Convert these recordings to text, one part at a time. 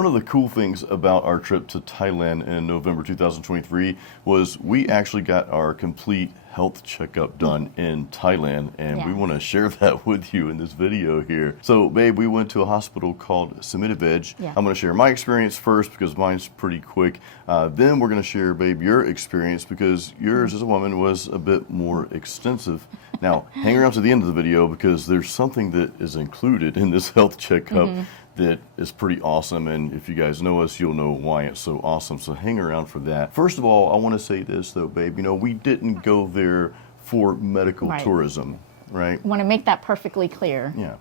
One of the cool things about our trip to Thailand in November 2023 was we actually got our complete health checkup done in Thailand, and we want to share that with you in this video here. So, babe, we went to a hospital called Samitivej. I'm going to share my experience first because mine's pretty quick. Then we're going to share, babe, your experience because yours as a woman was a bit more extensive. Now, hang around to the end of the video because there's something that is included in this health checkup that is pretty awesome, and if you guys know us, you'll know why it's so awesome, so hang around for that. First of all, I want to say this though, babe, you know, we didn't go there for medical tourism, right? I want to make that perfectly clear. Yeah,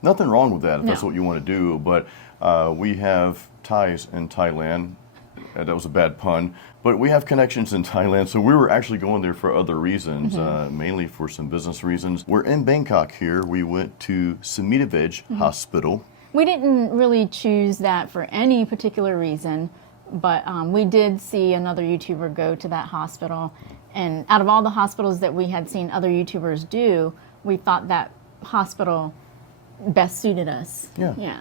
nothing wrong with that if that's what you want to do, but we have ties in Thailand. That was a bad pun, but we have connections in Thailand, so we were actually going there for other reasons, mainly for some business reasons. We're in Bangkok here. We went to Samitivej Hospital. We didn't really choose that for any particular reason, but we did see another YouTuber go to that hospital, and out of all the hospitals that we had seen other YouTubers do, we thought that hospital best suited us. Yeah.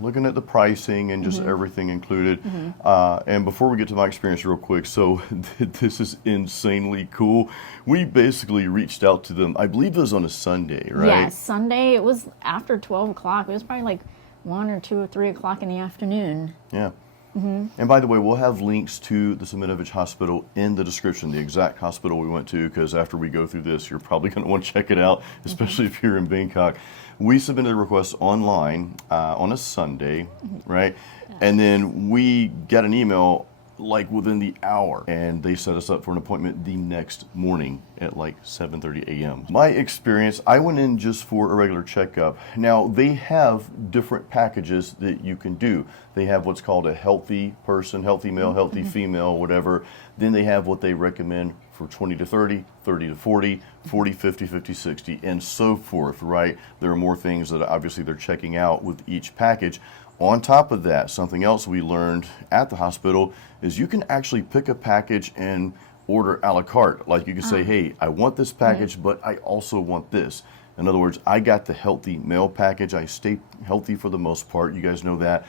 Looking at the pricing and just everything included. And before we get to my experience real quick, so this is insanely cool. We basically reached out to them, I believe it was on a Sunday, right? Yes, Sunday. It was after 12 o'clock. It was probably like 1 or 2 or 3 o'clock in the afternoon. Yeah. And by the way, we'll have links to the Samitivej Hospital in the description, the exact hospital we went to, because after we go through this, you're probably going to want to check it out, especially if you're in Bangkok. We submitted a request online on a Sunday, right? And then we got an email like within the hour, and they set us up for an appointment the next morning at like 7:30 a.m. My experience, I went in just for a regular checkup. Now, they have different packages that you can do. They have what's called a healthy person, healthy male, healthy female, whatever. Then they have what they recommend for 20 to 30, 30 to 40, 40, 50, 50, 60, and so forth, right? There are more things that obviously they're checking out with each package. On top of that, something else we learned at the hospital is you can actually pick a package and order a la carte. Like you can say, hey, I want this package, but I also want this. In other words, I got the healthy male package. I stay healthy for the most part. You guys know that.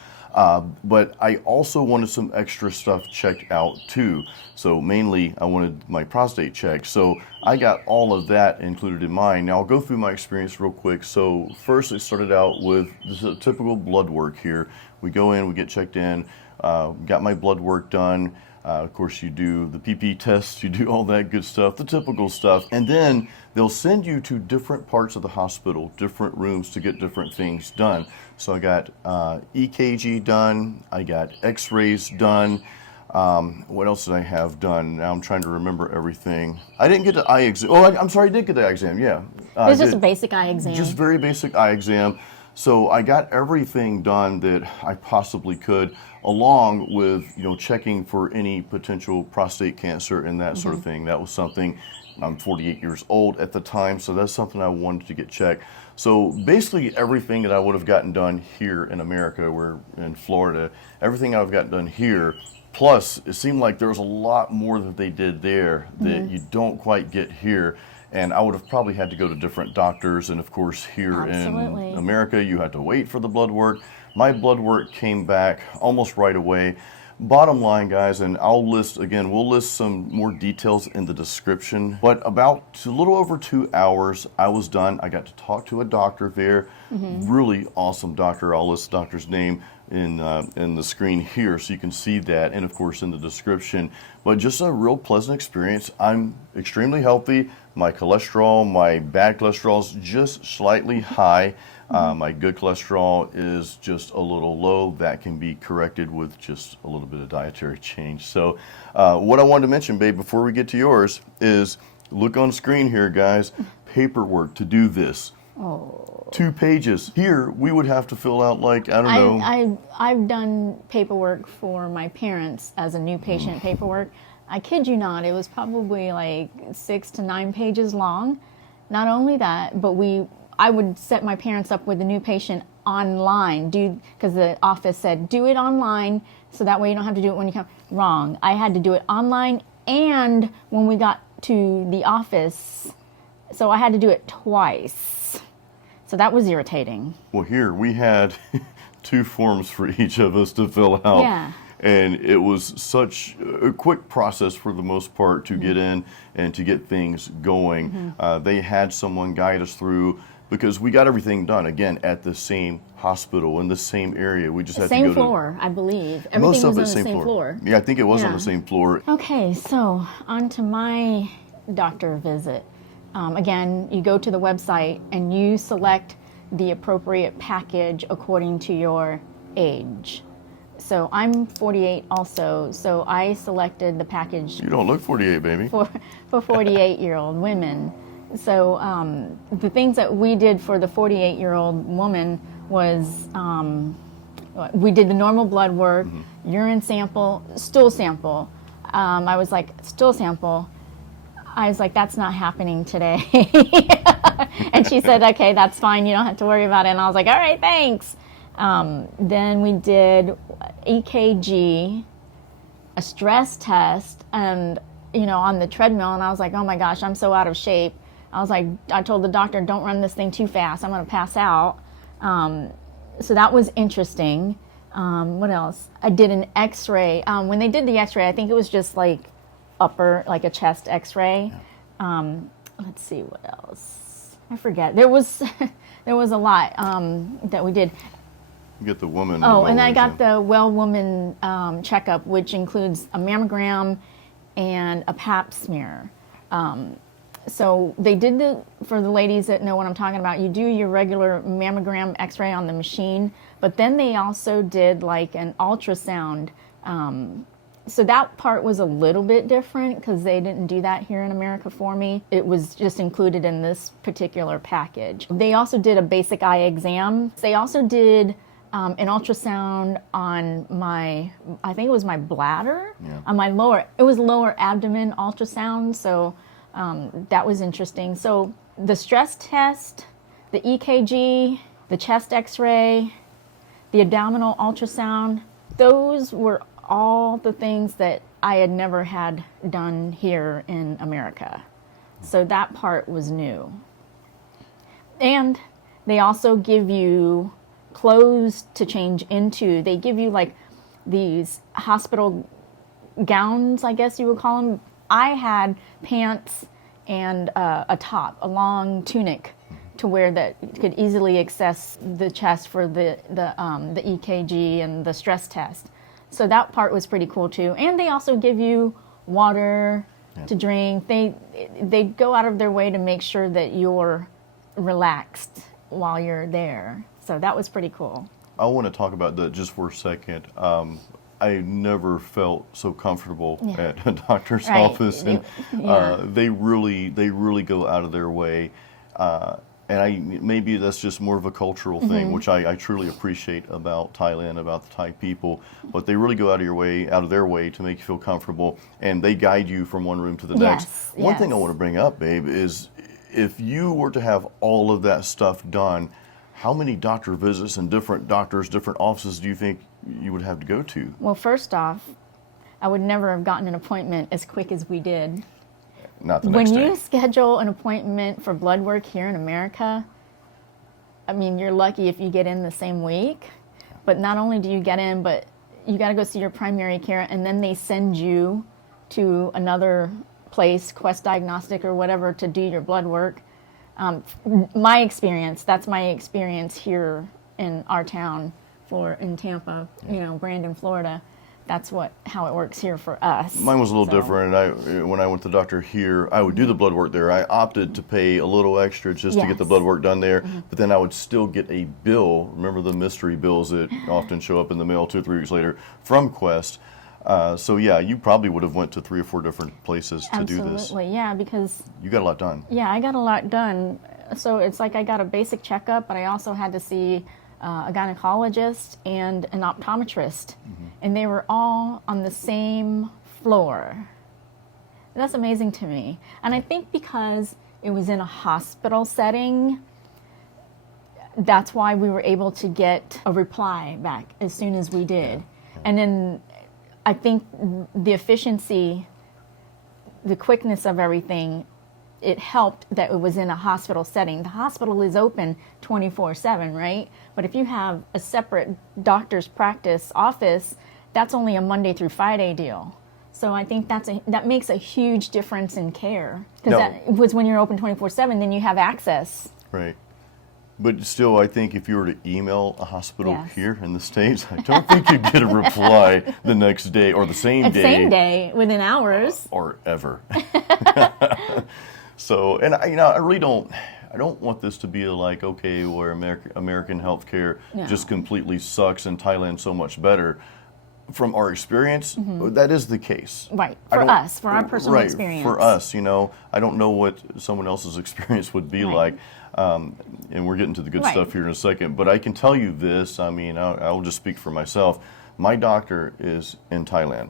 But I also wanted some extra stuff checked out too. So mainly I wanted my prostate checked. So I got all of that included in mine. Now I'll go through my experience real quick. So first it started out with this typical blood work here. We go in, we get checked in, got my blood work done. Of course, you do the PP tests, you do all that good stuff, the typical stuff. And then they'll send you to different parts of the hospital, different rooms to get different things done. So I got EKG done, I got x-rays done. What else did I have done? Now I'm trying to remember everything. I didn't get the eye exam. Oh, I'm sorry, I did get the eye exam, yeah. It was just a basic eye exam. Just very basic eye exam. So I got everything done that I possibly could, along with, you know, checking for any potential prostate cancer and that sort of thing. That was something, I'm 48 years old at the time, so that's something I wanted to get checked. So basically everything that I would have gotten done here in America, we're in Florida, everything I've gotten done here, plus it seemed like there was a lot more that they did there that you don't quite get here. And I would have probably had to go to different doctors. And of course, here in America, you had to wait for the blood work. My blood work came back almost right away. Bottom line, guys, and I'll list, again, we'll list some more details in the description. But about a little over 2 hours, I was done. I got to talk to a doctor there. Really awesome doctor. I'll list the doctor's name in the screen here so you can see that, and of course in the description. But just a real pleasant experience. I'm extremely healthy. My cholesterol, my bad cholesterol is just slightly high. My good cholesterol is just a little low. That can be corrected with just a little bit of dietary change. So what I wanted to mention, babe, before we get to yours is look on screen here, guys. Paperwork to do this. 2 pages. Here, we would have to fill out like, I don't know. I've done paperwork for my parents as a new patient paperwork. I kid you not, it was probably like 6 to 9 pages long. Not only that, but I would set my parents up with a new patient online, because the office said, do it online, so that way you don't have to do it when you come. Wrong. I had to do it online and when we got to the office, so I had to do it twice. So that was irritating. Well, here we had 2 forms for each of us to fill out. Yeah. And it was such a quick process for the most part to get in and to get things going. They had someone guide us through, because we got everything done, again, at the same hospital in the same area. We just had to go Same floor, I believe. Everything most of was it on the same floor. Yeah, I think it was on Yeah. the same floor. Okay, so on to my doctor visit. Again, you go to the website and you select the appropriate package according to your age. So I'm 48 also, so I selected the package You don't look 48, baby. for 48-year-old women. So the things that we did for the 48-year-old woman was we did the normal blood work, urine sample, stool sample. I was like, stool sample? I was like, that's not happening today. And she said, okay, that's fine. You don't have to worry about it. And I was like, all right, thanks. Then we did EKG, a stress test, and, on the treadmill. And I was like, oh my gosh, I'm so out of shape. I was like, I told the doctor, don't run this thing too fast. I'm going to pass out. So that was interesting. What else? I did an x-ray. When they did the x-ray, I think it was just like like a chest x-ray. Let's see what else. I forget. There was a lot that we did. You get the woman. Oh, and I got the well woman checkup, which includes a mammogram and a pap smear. So they did for the ladies that know what I'm talking about, you do your regular mammogram x-ray on the machine, but then they also did like an ultrasound. So that part was a little bit different because they didn't do that here in America for me. It was just included in this particular package. They also did a basic eye exam. They also did an ultrasound on I think it was my bladder, on my it was lower abdomen ultrasound. So that was interesting. So the stress test, the EKG, the chest x-ray, the abdominal ultrasound, those were all the things that I had never had done here in America. So that part was new. And they also give you clothes to change into. They give you like these hospital gowns, I guess you would call them. I had pants and a top, a long tunic, to wear that could easily access the chest for the EKG and the stress test. So that part was pretty cool too. And they also give you water to drink. They go out of their way to make sure that you're relaxed while you're there. So that was pretty cool. I want to talk about that just for a second. I never felt so comfortable at a doctor's office, and they really go out of their way. And maybe that's just more of a cultural thing, which I truly appreciate about Thailand, about the Thai people. But they really go out of their way to make you feel comfortable, and they guide you from one room to the next. One thing I want to bring up, babe, is if you were to have all of that stuff done, how many doctor visits and different doctors, different offices do you think you would have to go to? Well, first off, I would never have gotten an appointment as quick as we did. Not the next day. When you schedule an appointment for blood work here in America, I mean, you're lucky if you get in the same week. But not only do you get in, but you got to go see your primary care, and then they send you to another place, Quest Diagnostic or whatever, to do your blood work. My experience, that's my experience here in our town, in Tampa, Brandon, Florida. That's how it works here for us. Mine was a little different. And when I went to the doctor here, I would do the blood work there. I opted to pay a little extra just to get the blood work done there. But then I would still get a bill. Remember the mystery bills that often show up in the mail 2 or 3 weeks later from Quest. So yeah, you probably would have went to 3 or 4 different places to do this. Absolutely, yeah, because you got a lot done. Yeah, I got a lot done. So it's like I got a basic checkup, but I also had to see a gynecologist and an optometrist, and they were all on the same floor. That's amazing to me. And I think because it was in a hospital setting, that's why we were able to get a reply back as soon as we did. And then I think the efficiency, the quickness of everything it helped that it was in a hospital setting. The hospital is open 24/7, right? But if you have a separate doctor's practice office, that's only a Monday through Friday deal. So I think that makes a huge difference in care, because that was when you're open 24/7, then you have access. Right. But still, I think if you were to email a hospital Yes. here in the States, I don't think you'd get a reply the next day or the same day. Same day, within hours. Or ever. So, and I really don't want this to be like, okay, where American healthcare just completely sucks and Thailand's so much better. From our experience, that is the case. Right, for us, for our personal experience. For us, I don't know what someone else's experience would be like. And we're getting to the good stuff here in a second. But I can tell you this, I mean, I'll just speak for myself. My doctor is in Thailand.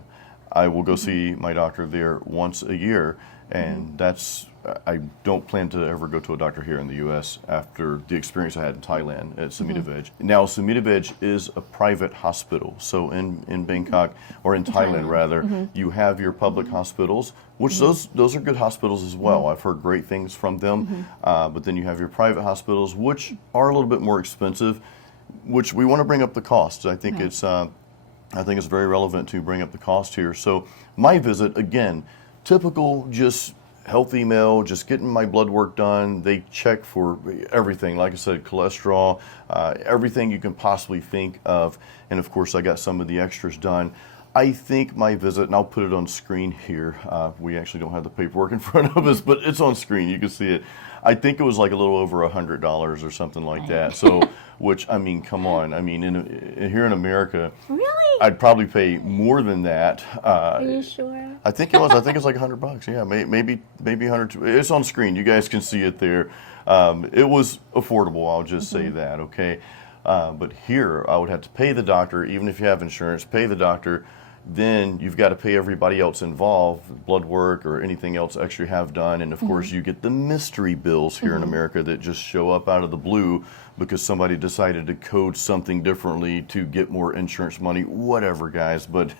I will go see my doctor there once a year. And I don't plan to ever go to a doctor here in the U.S. after the experience I had in Thailand at Samitivej. Now, Samitivej is a private hospital. So in Bangkok, or in Thailand rather, you have your public hospitals, which those are good hospitals as well. I've heard great things from them. But then you have your private hospitals, which are a little bit more expensive, which we want to bring up the costs. I think it's very relevant to bring up the cost here. So my visit, again, typical, just healthy male, just getting my blood work done. They check for everything, like I said, cholesterol, everything you can possibly think of. And of course, I got some of the extras done. I think my visit, and I'll put it on screen here. We actually don't have the paperwork in front of us, but it's on screen. You can see it. I think it was like a little over $100 or something like that. So, which, I mean, come on. I mean, here in America, really? I'd probably pay more than that. Are you sure? I think it was. I think it's like $100. Yeah, maybe 100. It's on screen. You guys can see it there. It was affordable. I'll just say that. Okay. But here, I would have to pay the doctor, even if you have insurance. Pay the doctor. Then you've got to pay everybody else involved, blood work or anything else extra you have done. And of course, you get the mystery bills here in America that just show up out of the blue because somebody decided to code something differently to get more insurance money, whatever, guys. But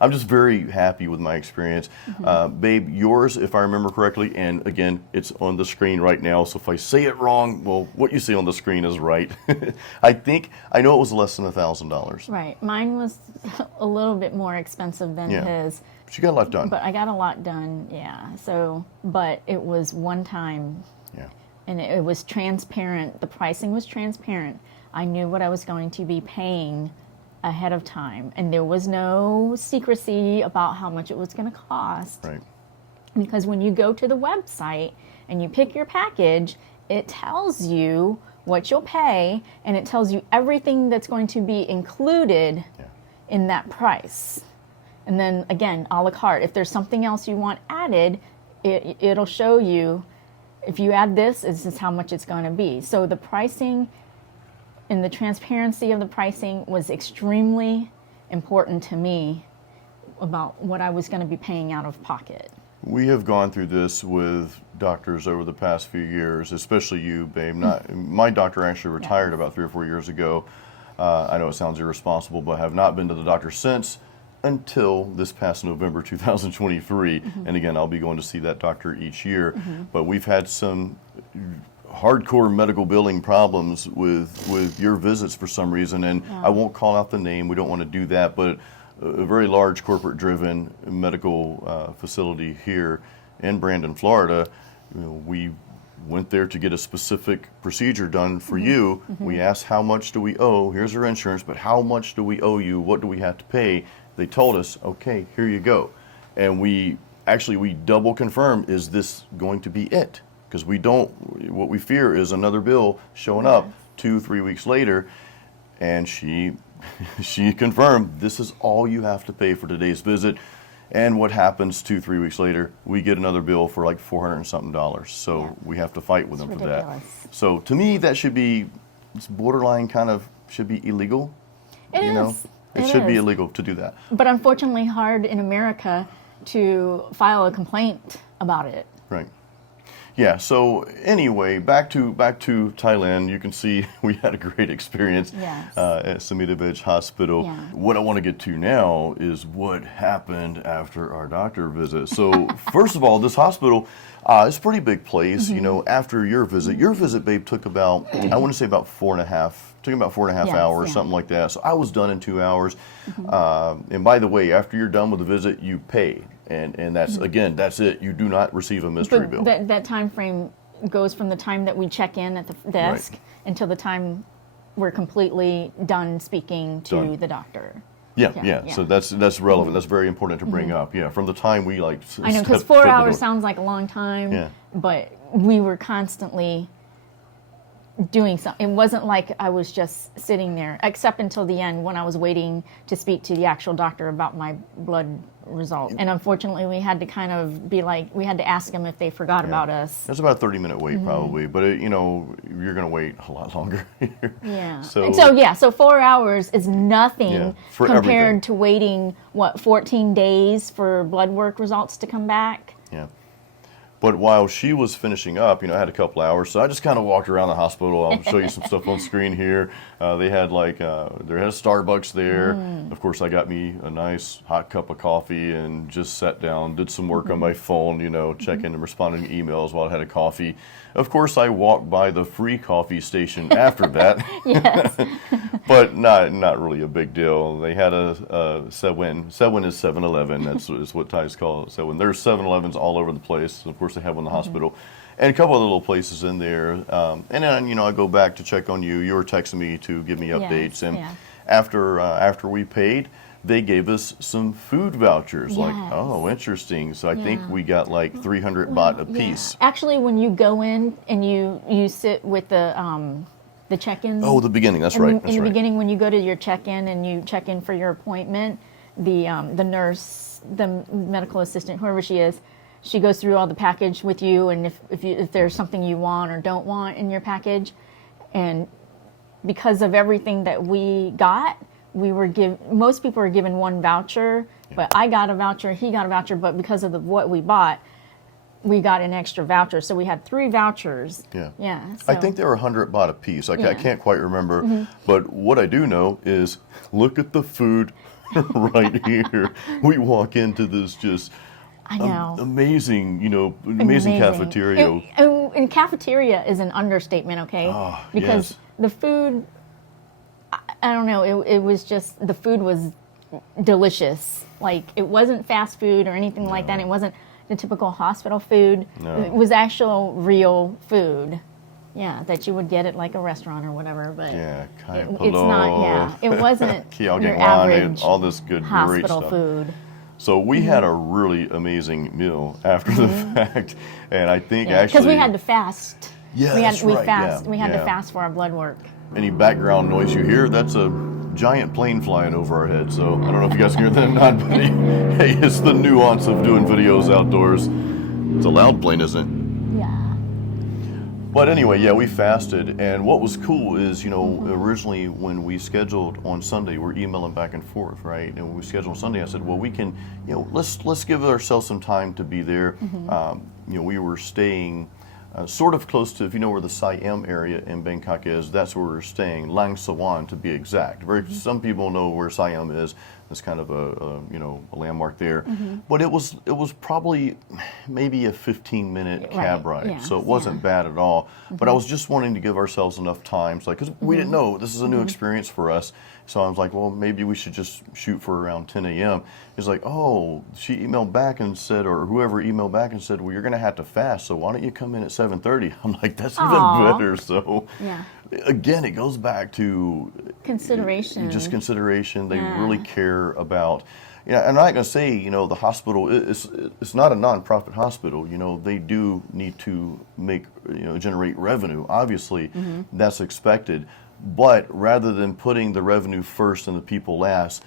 I'm just very happy with my experience. Babe, yours, if I remember correctly, and again, it's on the screen right now. So if I say it wrong, well, what you see on the screen is right. I know it was less than $1,000. Right. Mine was a little bit more expensive than his. But you got a lot done. But I got a lot done, yeah. So, but it was one time. Yeah. And it was transparent. The pricing was transparent. I knew what I was going to be paying ahead of time. And there was no secrecy about how much it was going to cost. Right. Because when you go to the website and you pick your package, it tells you what you'll pay, and it tells you everything that's going to be included in that price. And then again, a la carte. If there's something else you want added, it'll show you, if you add this, this is how much it's going to be. So the pricing and the transparency of the pricing was extremely important to me about what I was going to be paying out of pocket. We have gone through this with doctors over the past few years, especially you, babe. My doctor actually retired about 3 or 4 years ago. I know it sounds irresponsible, but I have not been to the doctor since until this past November 2023. And again, I'll be going to see that doctor each year. But we've had some hardcore medical billing problems with your visits for some reason. And I won't call out the name. We don't want to do that. But a very large corporate-driven medical facility here in Brandon, Florida. We went there to get a specific procedure done for you. We asked, how much do we owe? Here's your insurance, but how much do we owe you? What do we have to pay? They told us, okay, here you go. And we double confirmed, is this going to be it? Because what we fear is another bill showing up 2-3 weeks later. And she confirmed, this is all you have to pay for today's visit. And what happens 2-3 weeks later, we get another bill for like $400 and something. So we have to fight with them for that. So to me, that should be, it's borderline kind of, should be illegal. It should be illegal to do that. But unfortunately hard in America to file a complaint about it. Right. Yeah. So anyway, back to Thailand. You can see we had a great experience Yes. at Samitivej Hospital. Yeah. What I want to get to now is what happened after our doctor visit. So first of all, this hospital it's a pretty big place. You know, after your visit, babe, took about I want to say about 4.5. Took about 4.5 Yes, hours, yeah. something like that. So I was done in 2 hours. And by the way, after you're done with the visit, you pay. And that's, again, that's it. You do not receive a mystery bill. But that time frame goes from the time that we check in at the desk until the time we're completely done speaking to the doctor. Yeah. So that's relevant. That's very important to bring up. Yeah, from the time we like. I know, because 4 hours sounds like a long time. Yeah. But we were constantly doing something. It wasn't like I was just sitting there, except until the end when I was waiting to speak to the actual doctor about my blood result. And unfortunately, we had to kind of be like, we had to ask them if they forgot about us. It's about a 30-minute wait probably, but you know, you're going to wait a lot longer here. Yeah. So 4 hours is nothing for compared everything. to waiting 14 days for blood work results to come back. Yeah. But while she was finishing up, you know, I had a couple hours, so I just kind of walked around the hospital. I'll show you some stuff on screen here. They had like, they had a Starbucks there. Of course, I got me a nice hot cup of coffee and just sat down, did some work on my phone, you know, checking and responding to emails while I had a coffee. Of course, I walked by the free coffee station after that. Yes. But not really a big deal. They had a Sewin. Sewin is 7-Eleven. That's is what Thais call it. Sewin. There's 7-Elevens all over the place. Of course, they have one in the hospital, and a couple of little places in there. And then you know, I go back to check on you. You were texting me to give me updates, and after we paid, they gave us some food vouchers. Like, Yes. oh, interesting. So I think we got like 300 baht a piece. Actually, when you go in and you sit with the check-in. Oh, the beginning. That's right. In the beginning, when you go to your check-in and you check in for your appointment, the nurse, the medical assistant, whoever she is, she goes through all the package with you, and if there's something you want or don't want in your package, and because of everything that we got, most people were given one voucher, but I got a voucher, he got a voucher, but because of what we bought, we got an extra voucher, so we had 3 vouchers. Yeah. So. I think they were 100 baht a piece. I can't quite remember, but what I do know is, look at the food right here. We walk into this just amazing, you know, amazing cafeteria. And cafeteria is an understatement, okay? Oh, because the food, I don't know, it was just, the food was delicious. Like, it wasn't fast food or anything like that. It wasn't the typical hospital food. It was actual real food. Yeah, that you would get at like a restaurant or whatever, but it's not. It wasn't your average all this good hospital great stuff. food. So we had a really amazing meal after the fact, and I think actually because we had to fast. Yeah, we had to fast for our blood work. Any background noise you hear, that's a giant plane flying over our head. So I don't know if you guys can hear that or not, but hey, it's the nuance of doing videos outdoors. It's a loud plane, isn't it? Yeah. But anyway, we fasted, and what was cool is, you know, originally when we scheduled on Sunday, we're emailing back and forth, right? And when we scheduled on Sunday, I said, well, we can, you know, let's give ourselves some time to be there. You know, we were staying sort of close to, if you know where the Siam area in Bangkok is, that's where we're staying, Lang Sawan to be exact. Some people know where Siam is. It's kind of a landmark there. But it was probably maybe a 15-minute cab ride, so it wasn't bad at all. But I was just wanting to give ourselves enough time, because we didn't know, this is a new experience for us. So I was like, well, maybe we should just shoot for around 10 a.m. He's like, oh, she emailed back and said, or whoever emailed back and said, well, you're going to have to fast, so why don't you come in at 7:30? I'm like, that's even better. So again, it goes back to consideration. Just consideration. They really care about. Yeah, and I'm not going to say, you know, the hospital it's not a nonprofit hospital. You know, they do need to generate revenue. Obviously, that's expected. But rather than putting the revenue first and the people last,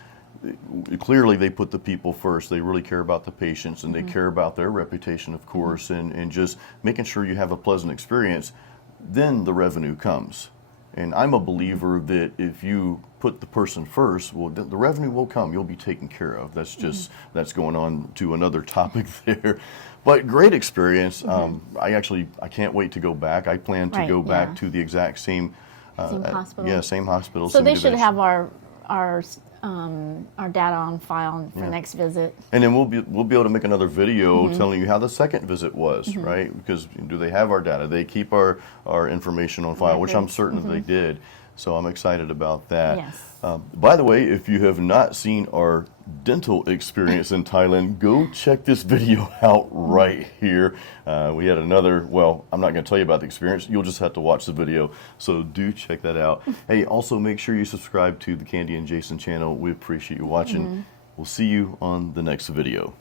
clearly they put the people first. They really care about the patients, and they care about their reputation, of course, and just making sure you have a pleasant experience. Then the revenue comes. And I'm a believer that if you put the person first, well, the revenue will come. You'll be taken care of. That's just that's going on to another topic there. But great experience. I can't wait to go back. I plan to go back to the exact same hospital. Yeah, same hospital. So they should have our data on file for next visit. And then we'll be able to make another video telling you how the second visit was, right? Because do they have our data? They keep our information on file, which I'm certain that they did. So I'm excited about that. Yes. By the way, if you have not seen our dental experience in Thailand, go check this video out right here. We had another, well, I'm not going to tell you about the experience. You'll just have to watch the video. So do check that out. Hey, also make sure you subscribe to the Candy and Jason channel. We appreciate you watching. We'll see you on the next video.